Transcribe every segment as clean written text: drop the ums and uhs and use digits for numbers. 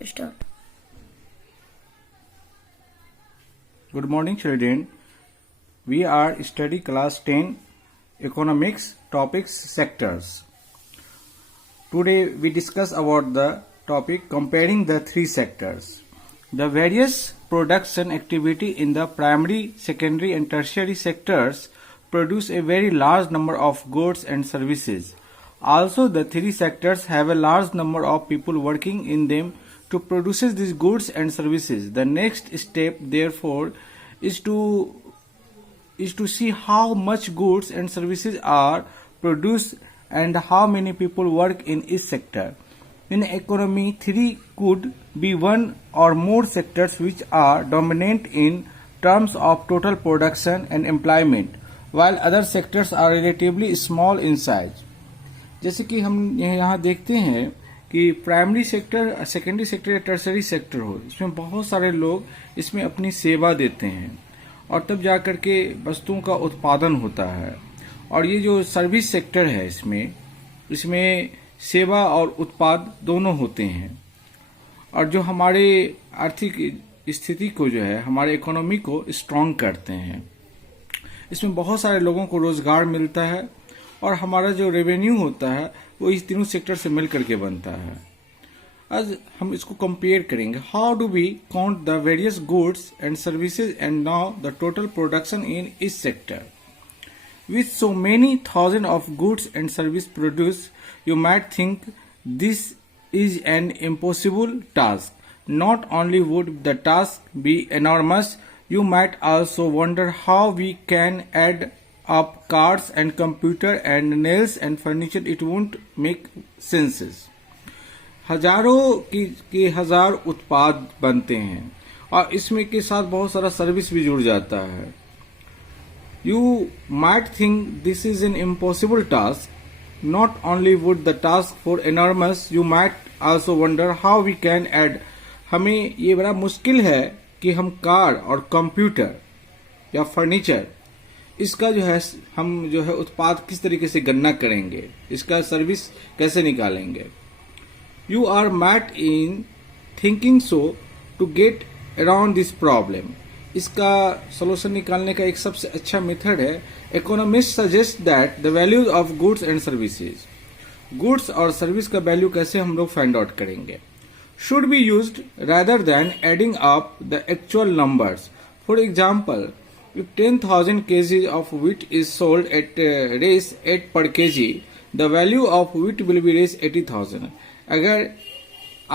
Start. Good morning, children. We are study class 10 economics topics sectors. Today we discuss about the topic comparing the three sectors. The various production activity in the primary, secondary and tertiary sectors produce a very large number of goods and services. Also, the three sectors have a large number of people working in them to produce these goods and services. The next step, therefore, is to see how much goods and services are produced and how many people work in each sector. In economy, three could be one or more sectors which are dominant in terms of total production and employment, while other sectors are relatively small in size. जैसे कि हम यहाँ देखते हैं कि primary sector, secondary sector या tertiary sector हो, इसमें बहुत सारे लोग इसमें अपनी सेवा देते हैं और तब जाकर के वस्तुओं का उत्पादन होता है। और ये जो सर्विस सेक्टर है, इसमें सेवा और उत्पाद दोनों होते हैं और जो हमारे आर्थिक स्थिति को जो है, हमारे इकोनॉमी को स्ट्रांग करते हैं। इसमें बहुत सारे लोगों को रोजगार मिलता है और हमारा जो रेवेन्यू होता है वो इस तीनों सेक्टर से मिल करके बनता है। आज हम इसको कंपेयर करेंगे। How do we count the various goods and services and now the total production in each sector. With so many thousands of goods and service produced, you might think this is an impossible task. Not only would the task be enormous, you might also wonder how we can add up cars and computer and nails and furniture. It won't make sense. हजारों की हजार उत्पाद बनते हैं और इसमें के साथ बहुत सारा सर्विस भी जुड़ जाता है। You might think this is an impossible task. Not only would the task for enormous, you might also wonder how we can add. हमें ये बड़ा मुश्किल है कि हम कार और कंप्यूटर या फर्नीचर, इसका जो है हम जो है उत्पाद किस तरीके से गणना करेंगे, इसका सर्विस कैसे निकालेंगे। You are mad in thinking so to get around this problem. इसका सोल्यूशन निकालने का एक सबसे अच्छा मेथड है, economist suggest that the values of goods and services. Goods और सर्विस का वैल्यू कैसे हम लोग फाइंड आउट करेंगे। Should be used rather than adding up the actual numbers. For example, if 10,000 kg of wheat is sold at race 8 per kg, the value of wheat will be race 80,000। अगर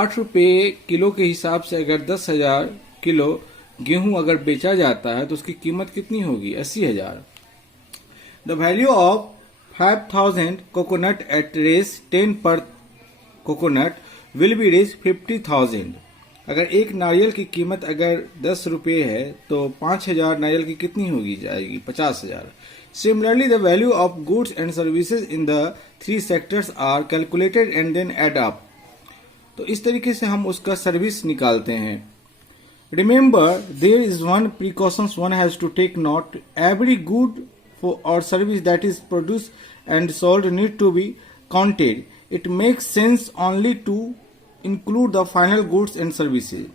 8 रुपये kilo के हिसाब से अगर 10,000 kilo गेहूं अगर बेचा जाता है तो उसकी कीमत कितनी होगी, 80,000। The value of 5,000 coconut at Rs 10 per coconut will be race 50,000। अगर एक नारियल की कीमत अगर 10 रुपये है तो 5,000 नारियल की कितनी होगी जाएगी, 50,000। Similarly the value of goods and services in the three sectors are calculated and then add up. तो इस तरीके से हम उसका सर्विस निकालते हैं। Remember, there is one precaution one has to take note. Every good or service that is produced and sold need to be counted. It makes sense only to include the final goods and services.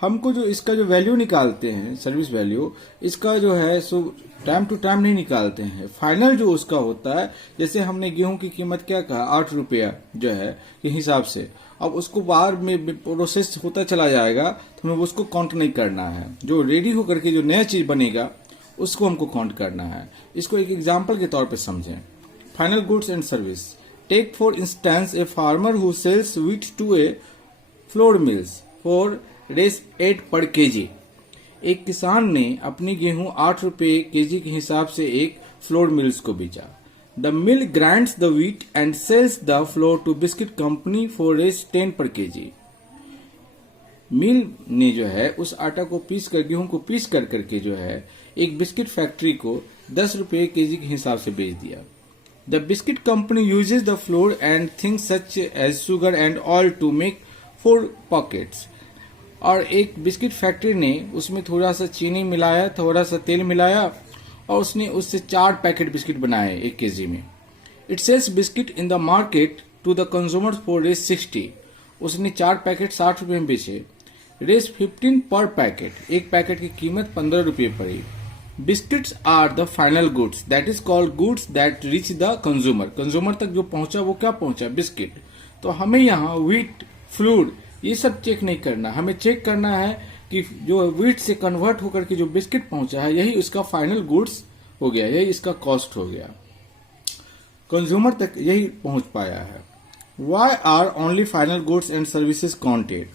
हमको जो इसका जो value निकालते हैं, service value, इसका जो है सो time to time नहीं निकालते हैं। फाइनल जो उसका होता है, जैसे हमने गेहूं की कीमत क्या कहा, 8 रुपया जो है के हिसाब से, अब उसको बाहर में प्रोसेस होता चला जाएगा तो हमें उसको काउंट नहीं करना है। जो रेडी होकर के जो नया चीज बनेगा उसको हमको काउंट करना है। इसको एक एग्जांपल के तौर पे समझें। Final goods and service. Take for instance a farmer who sells wheat to a flour mills for Rs 8 per KG. एक किसान ने अपनी गेहूं 8 रुपये केजी के हिसाब से एक फ्लोर मिल्स को बेचा। The mill grinds the wheat and sells the flour to biscuit company for raise 10 per kg। मिल ने जो है उस आटा को पीस कर, गेहूं को पीस कर करके जो है एक बिस्किट फैक्ट्री को 10 रुपये केजी के हिसाब से बेच दिया। The biscuit company uses the flour and things such as sugar and oil to make 4 pockets. और एक बिस्किट फैक्ट्री ने उसमें थोड़ा सा चीनी मिलाया, थोड़ा सा तेल मिलाया और उसने उससे 4 पैकेट बिस्किट बनाए 1 केजी में। It sells biscuit in the market to the consumers for rate 60। उसने 4 पैकेट 60 रुपए में बेचे। रेस 15 पर पैकेट, एक पैकेट की कीमत 15 रुपये पड़ी। Biscuits are the final goods, that is called goods that reach the consumer, consumer तक जो पहुंचा वो क्या पहुंचा, बिस्किट। तो हमें यहाँ व्हीट, फ्लूर ये सब चेक नहीं करना, हमें चेक करना है कि जो व्हीट से कन्वर्ट होकर के जो बिस्किट पहुंचा है यही उसका फाइनल गुड्स हो गया, यही इसका कॉस्ट हो गया, कंज्यूमर तक यही पहुंच पाया है। Why are only final goods and services counted,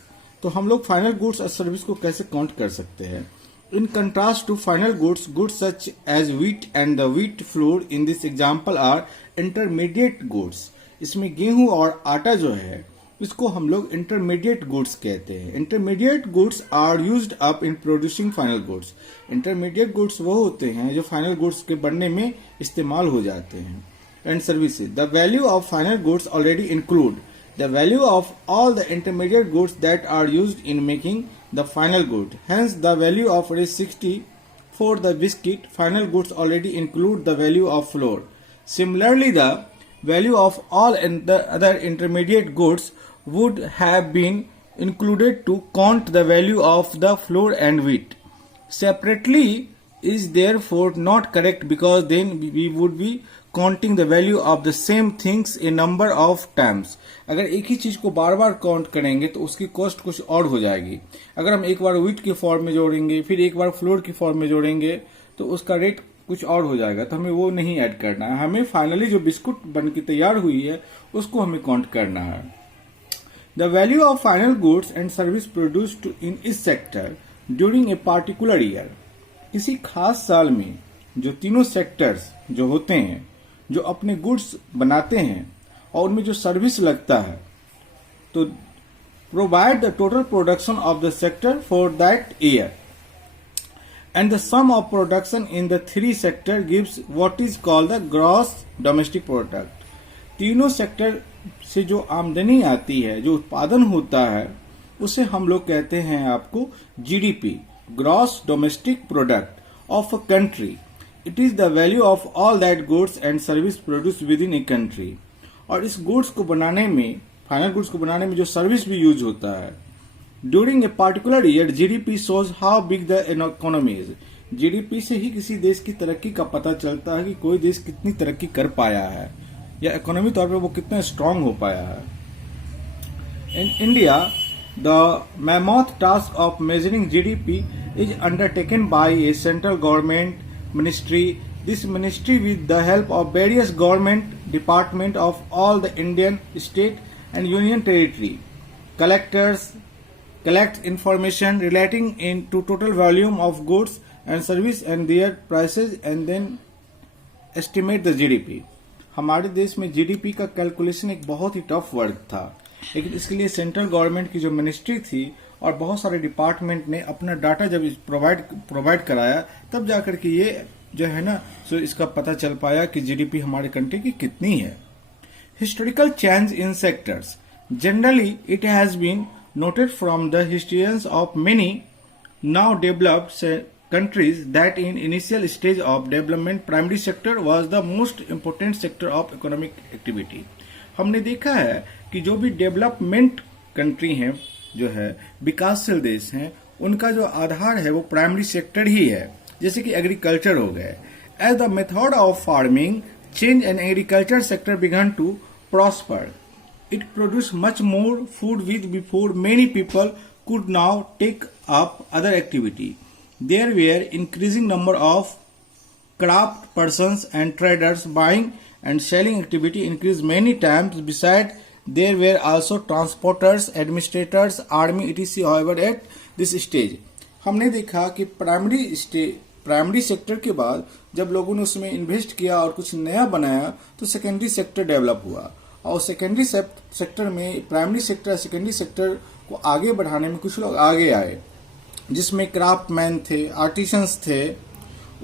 तो हम लोग फाइनल गुड्स और सर्विस को कैसे काउंट कर सकते हैं। In contrast to final goods, goods such as wheat and the wheat flour in this example are intermediate goods. इसमें गेहूं और आटा जो है इसको हम लोग इंटरमीडिएट गुड्स कहते हैं। Intermediate goods are used up in producing final goods. Intermediate goods वो होते हैं जो फाइनल गुड्स के बनने में इस्तेमाल हो जाते हैं। And services, the value of final goods already include the value of all the intermediate goods that are used in making the final good. Hence the value of Rs 60 for the biscuit final goods already include the value of flour. Similarly, the value of all the other intermediate goods would have been included to count the value of the flour and wheat. Separately is therefore not correct because then we would be counting the value of the same things a number of times. अगर एक ही चीज को बार बार count करेंगे तो उसकी cost कुछ और हो जाएगी। अगर हम एक बार व्हीट के फॉर्म में जोड़ेंगे फिर एक बार फ्लोर की फॉर्म में जोड़ेंगे तो उसका रेट कुछ और हो जाएगा, तो हमें वो नहीं ऐड करना है। हमें फाइनली जो बिस्कुट बन के तैयार हुई है उसको हमें काउंट करना है। The value of final goods and service produced in इस sector during a particular year, किसी खास साल में जो तीनों सेक्टर्स जो होते हैं जो अपने गुड्स बनाते हैं और उनमें जो सर्विस लगता है, तो provide the total production of the sector for that year and the sum of production in the 3 sector gives what is called the gross domestic product. तीनों सेक्टर से जो आमदनी आती है, जो उत्पादन होता है, उसे हम लोग कहते हैं आपको GDP, gross domestic product of a country. It is the value of all that goods and service produce with in a country. और इस गुड्स को बनाने में, फाइनल गुड्स को बनाने में जो सर्विस भी यूज होता है। During a particular year GDP shows how big the economy is. GDP से ही किसी देश की तरक्की का पता चलता है कि कोई देश कितनी तरक्की कर पाया है या इकोनॉमी तौर पे वो कितना स्ट्रांग हो पाया है। In India the mammoth task of measuring GDP is undertaken by A central government ministry. This ministry, with the help of various government department of all the Indian state and union territory, collects information relating to total volume of goods and service and their prices and then estimate the GDP. हमारे देश में GDP का calculation एक बहुत ही tough work था, लेकिन इसके लिए सेंट्रल गवर्नमेंट की जो मिनिस्ट्री थी और बहुत सारे डिपार्टमेंट ने अपना डाटा जब प्रोवाइड कराया, तब जाकर के ये जो है ना सो इसका पता चल पाया कि जीडीपी हमारे कंट्री की कितनी है। Historical change in sectors, generally it has been noted from the historians of many now developed countries that in initial stage of development primary sector was the most important sector of economic activity. हमने देखा है कि जो भी development country हैं, जो है विकासशील देश हैं, उनका जो आधार है वो प्राइमरी सेक्टर ही है, जैसे कि एग्रीकल्चर हो गए। As the method of farming change and agriculture sector began to prosper, it produce much more food with before many people could now take up other activity. There were increasing number of craft persons and traders. Buying and selling activity increased many times. Besides, there were also transporters, administrators, army, etc. However, at this stage, हमने देखा कि primary sector के बाद जब लोगों ने उसमें invest किया और कुछ नया बनाया तो सेकेंडरी सेक्टर डेवलप हुआ, और सेकेंडरी सेक्टर में प्राइमरी सेक्टर सेकेंडरी सेक्टर को आगे बढ़ाने में कुछ लोग आगे आए, जिसमें क्राफ्टमैन थे, आर्टिसंस थे,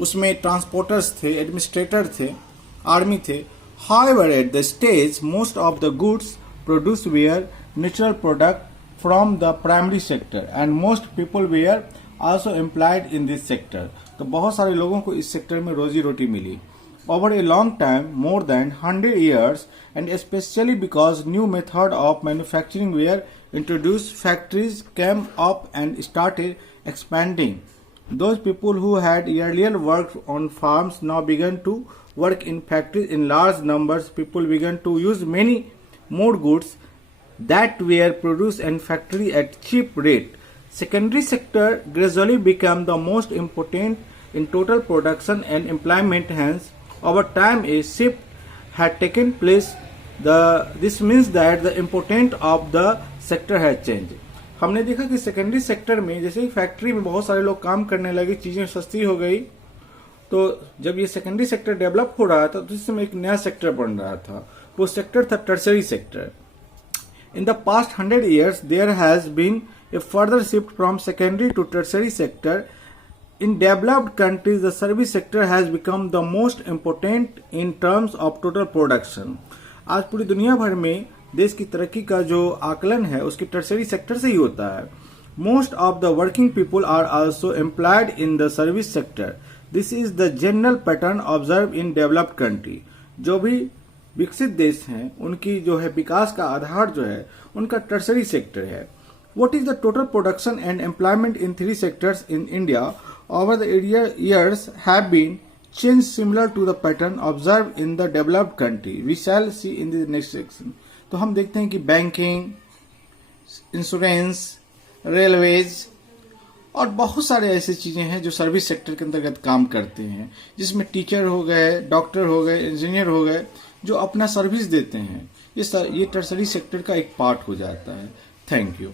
उसमें ट्रांसपोर्टर्स थे, एडमिनिस्ट्रेटर थे, आर्मी थे. However, at the stage, most of the goods produced were natural product from the primary sector and most people were also employed in this sector. तो बहुत सारे लोगों को इस सेक्टर में रोजी रोटी मिली. over a long time, more than 100 years, and especially because new method of manufacturing were introduced, factories came up and started expanding. Those people who had earlier worked on farms now began to work in factories in large numbers. People began to use many more goods that were produced in factory at cheap rate. Secondary sector gradually became the most important in total production and employment. Hence, over time a shift had taken place. This means that the importance of the sector has changed. हमने देखा कि secondary sector में जैसे factory में बहुत सारे लोग काम करने लगे, चीजें सस्ती हो गई, तो जब ये सेकेंडरी सेक्टर डेवलप हो रहा था तो इस समय एक नया सेक्टर बन रहा था. वो सेक्टर था tertiary sector. In the past 100 years, there has been a further shift from secondary to tertiary sector. In developed countries, the service sector has become the most important in terms of total production. आज पूरी दुनिया भर में देश की तरक्की का जो आकलन है उसके टर्शरी सेक्टर से ही होता है. Most of the working people are also employed in the service sector. This is the general pattern observed in developed country. जो भी विकसित देश हैं उनकी जो है विकास का आधार जो है उनका टर्शरी सेक्टर है. What is the total production and employment in three sectors in India over the years have been changed similar to the pattern observed in the developed country. We shall see in the next section. तो हम देखते हैं कि banking, insurance, railways और बहुत सारे ऐसी चीजें हैं जो सर्विस सेक्टर के अंतर्गत काम करते हैं, जिसमें टीचर हो गए, डॉक्टर हो गए, इंजीनियर हो गए, जो अपना सर्विस देते हैं. ये टर्शरी सेक्टर का एक पार्ट हो जाता है. Thank you.